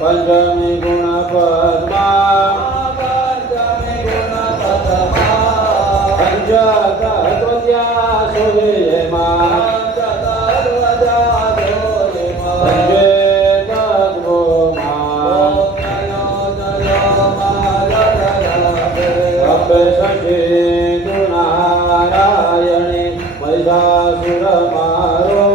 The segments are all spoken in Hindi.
पंचमी गुण पद्मा पंचतत्वज्ञा सुहेमा नारायणी महिषासुर मारो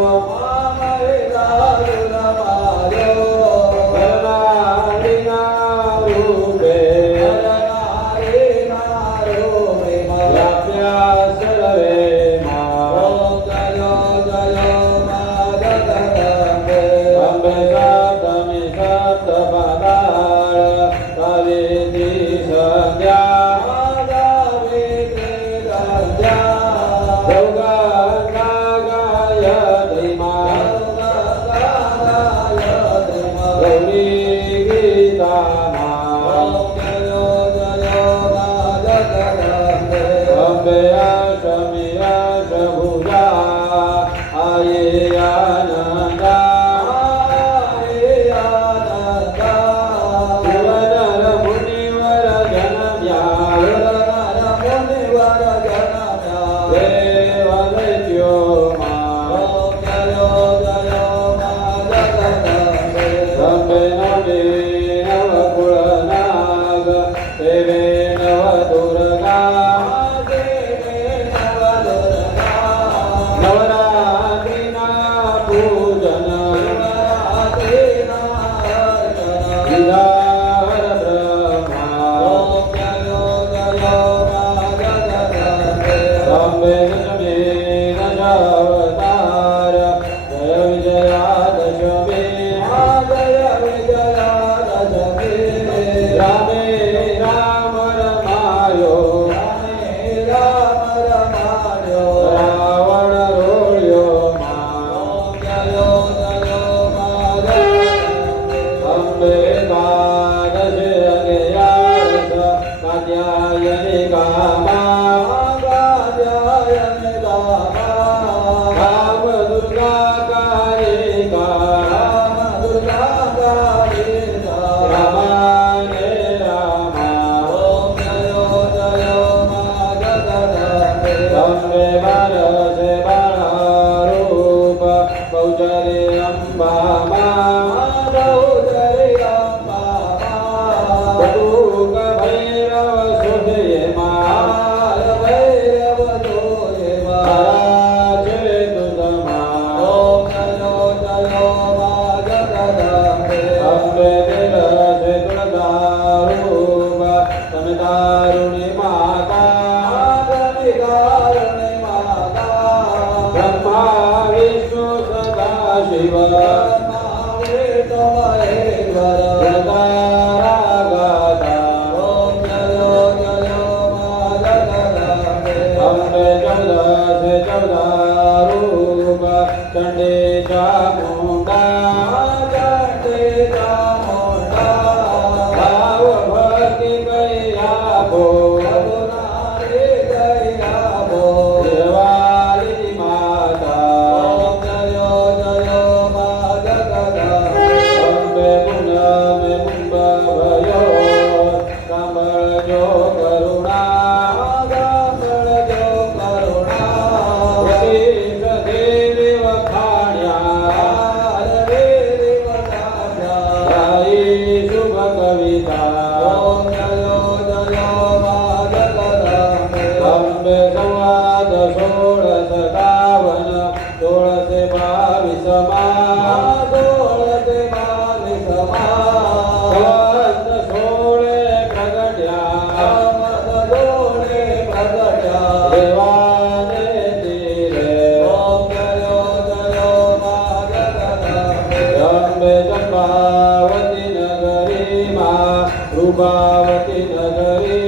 रूपावती नगरी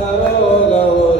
करो गौ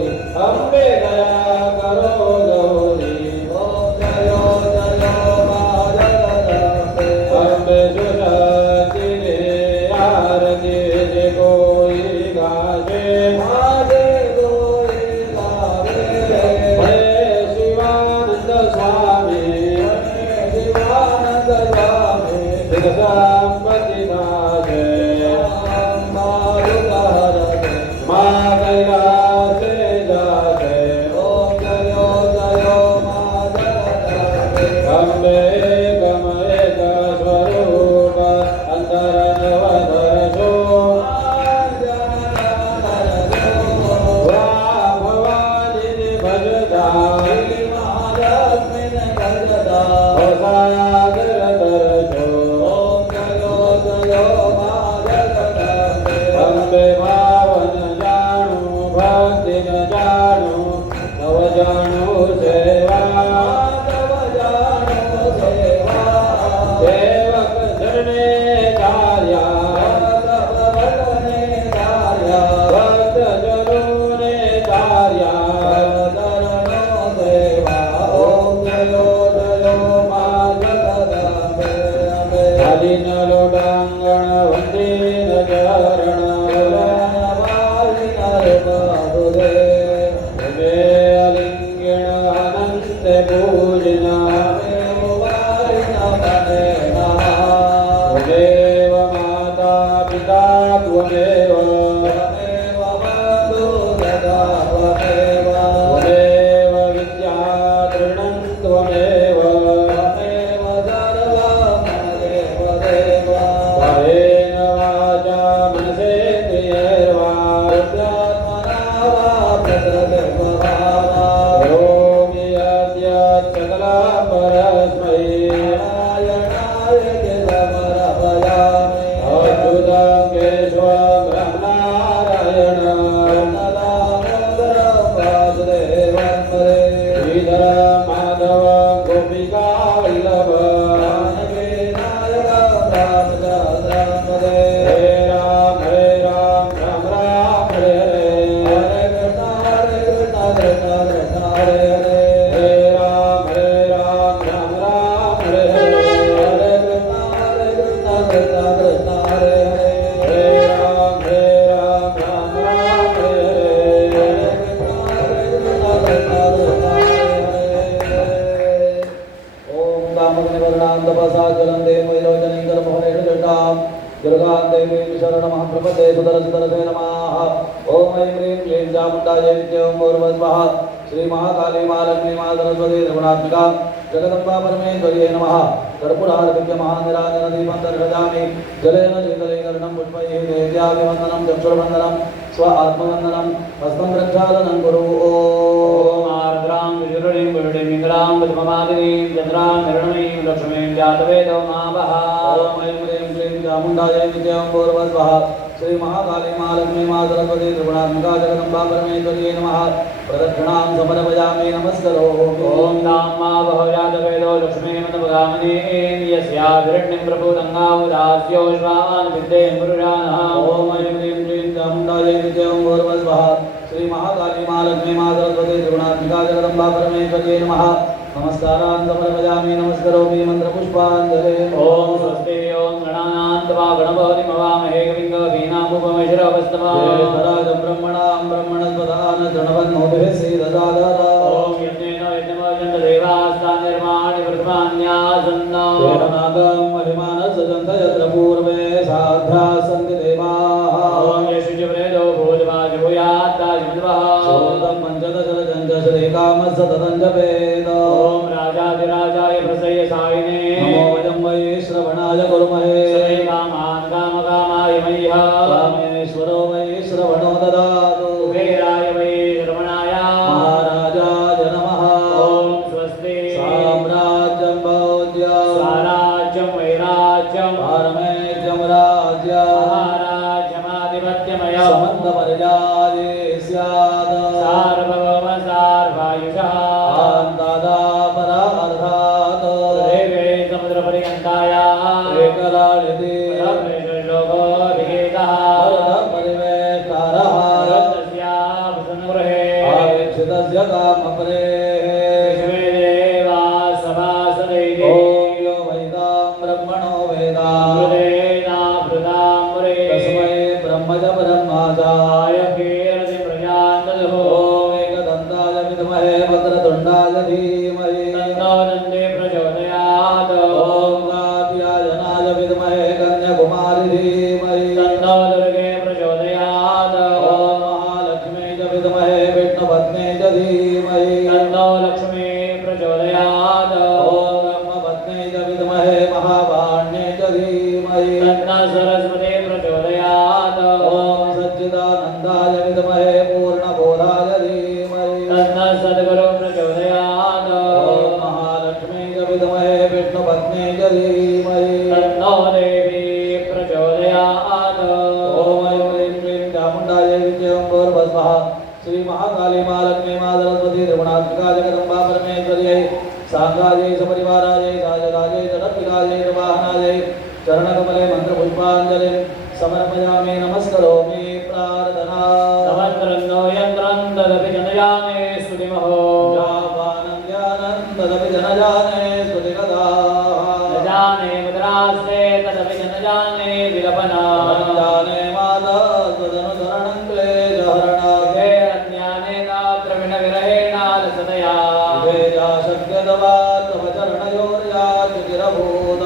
ન જાણો તવ જાણો સેવા સેવક ધરને ધાર્યા ભક્ત જનોને ધાર્યા આદિન લોડાંગણ વંદે નજરણ અલિંગણ અનંત પૂજના ત્વમેવ માતા પિતા ત્વમેવ ત્વમેવ વિદ્યા તૃણં ત્વમેવ કાયેન વાચા મનસેન્દ્રિયૈર્વા કરોમિ યદ્યत् સકલા પરસ્મૈ અચ્યુતં કેશવં બ્રહ્મનારાયણ શ્રીધર માધવ ગોપિકા વલ્લભ હરે રામ રામ રામ હરે હરે હરે રામ રામ રામ હરે હરે હરે રામ રામ રામ હરે ओम कामग्निवर्णां तपसा ज्वलन्ते वैरोचनीं गर्भवनेषु जटां दुर्गां देवीं शरणमः प्रपद्ये सुदरसुदरसे नमः। ओम ऐं ह्रीं क्लीं चामुण्डायै विद्ये ओं भूर्भुवः श्री महाकाली महालक्ष्मी महासरस्वती त्रिगुणात्मिका जगदम्बा परमेश्वर्यै नमः। कर्पूरार्पित्य महानिराजन दीपं दर्शयामि जलेन शीतलीकरणं पुष्पैः देव्याभिवन्दनं चक्षुर्वन्दनं स्व आत्मवन्दनं हस्तं प्रक्षालनं कुरु। ओम आर्द्रां विजुरुणीं गुरुणीं मिङ्गलां पद्ममालिनीं चन्द्रां निर्णमीं लक्ष्मीं जातवेदो मावः। ओम ऐं ह्रीं क्लीं चामुण्डायै विद्ये ओं भूर्भुवः श्री महाकाली महालक्ष्मी महासरस्वती त्रिगुणात्मिका जगदम्बा परमेश्वर्यै नमः। प्रदक्षिणां समर्पयामि नमस्करोमि। ओम नाम मावः जातवेदो लक्ष्मीमतपगामिनीं यस्याभिरण्यं प्रभुदङ्गावदास्योश्वान् विद्येन् पुरुषानः। ओम ऐं ह्रीं क्लीं चामुण्डायै विद्ये ओं भूर्भुवः श्री महाकाली महालक्ष्मी महासरस्वती त्रिगुणात्मिका जगदम्बा परमेश्वर्यै नमः। नमस्कारां समर्पयामि नमस्करोमि मन्त्रपुष्पाञ्जलिः। ओम स्वस्ति ओम गणानां त्वा गणपतिमवामहे कविं कवीनामुपमश्रवस्तमः। ज्येष्ठराजं ब्रह्मणां ब्रह्मणस्पदान शृण्वन्नोतिभिः श्रीददातः। ओम यज्ञेन यज्ञमोचन्त देवास्तान् निर्माणि प्रथमान्यासन्न। वेदनादं महिमानसजन्त यत्र पूर्वे साध्याः सन्ति देवाः। ओम यशुचिप्रेदो भूतवाजभूयात्ताजमध्वः। शोदं पञ्चदशरजं च श्रीकामस्य ततं जपेद। ओम राजाधिराजाय प्रसय्य सायिने। नमो वयं वै श्रवणाय कुर्महे। सदे कामान् कामकामाय मह्यः। कामेश्वरो वै श्रवणो ददातु। कुबेराय वै श्रवणाय। महाराजाय नमः। ओम स्वस्ति साम्राज्यं भोज्य साराज्यं वैराज्यं पारमेज्यं राज्य महाराज्यमाधिपत्यमयं समन्तपर्याये स्यात्। सार्वभौम सार्वायुषः दादा परार्थात् देवे समुद्रपर्यन्ताय एकलानिधि लोकोऽभिगेतः परिवेष्टारः तस्याभूषणगृहे आवेक्षितस्य कामपरेः विश्वे देवा सभासदैः। ॐ यो वैदां ब्रह्मणो वेदां मृदेनाभृताम्बरे तस्मै ब्रह्म च ब्रह्माचाय कीर्ति प्रजान्तदुः। ॐ एकदन्ताय विद्महे वक्रतुण्डाय धीमहि तन्नो दन्ते प्रचोदयात्। ॐ कात्यायनाय विद्महे कन्याकुमारी धीमहि तन्नो दुर्गे प्रचोदयात्। ॐ महालक्ष्मी च विद्महे विष्णुपत्नी च धीमहि तन्नो लक्ष्मी प्रचोदयात्। ॐ ब्रह्मपत्नी च विद्महे महाभाण्ये च धीमहि तन्नो सरस्वती प्रचोदयात्। ॐ सच्चिदानन्दाय विद्महे पूर्णबोधाय धीमहि तन्नो सद्गुरु प्रचोदयात्। ॐ महालक्ष्मी च विद्महे विष्णुपत्नी च धीमहि तन्नो देवी प्रचोदयात्। ॐ ऐं ह्रीं क्लीं चामुण्डायै विद्ये ओं भूर्भुवः श्री महाकाली काली मां लक्ष्मी मां सरस्वती त्रिगुणात्मिका जगदम्बा परमेश्वर्यै सांगायै सपरिवारायै साजरायै जगत्पितायै वाहनायै चरणकमले मन्त्रपुष्पाञ्जलिं समर्पयामि नमस्करोमि प्रार्थना तवत्रन्नो यन्त्रं तदपि जनयामे स्तुतिमहो ज्ञापानं ज्ञानं तदपि जनजाने स्तुतिकथा न जाने मुद्रास्ते तदपि न जाने विलपना जाने माता त्वदनुसरणं क्लेशहरणा हे अज्ञानेन प्रवीणविरहेण लसतया शक्यतवा तव चरणयोर्याच्युतिरभूत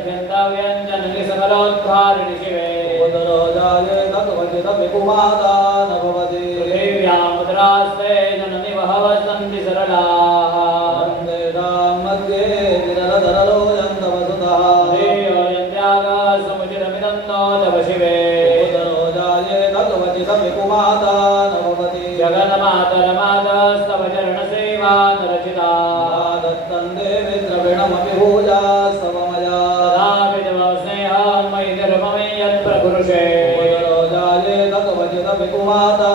तदेतद्गन्तव्यञ्जननि सकलोद्धारिणि शिवे उदरो जायेत क्वचिदपि कुमाता न भवति पृथिव्यां मुद्रास्ते जननि बहवः सन्ति सरलाः वन्देषां मध्ये विरलधरलोऽयं तव सुतः देयो यत्यागः समुचितमिदं नो तव शिवे उदरो जायेत क्वचिदपि कुमाता न भवति जगन्मातरमातस्तव चरणसेवा नरचिता दत्तं देवि द्रविणमपि भूया स्तव मया तथापि तव स्नेहं मयि निर्ममे यत्प्रकुरुषे उदरो जायेत क्वचिदपि कुमाता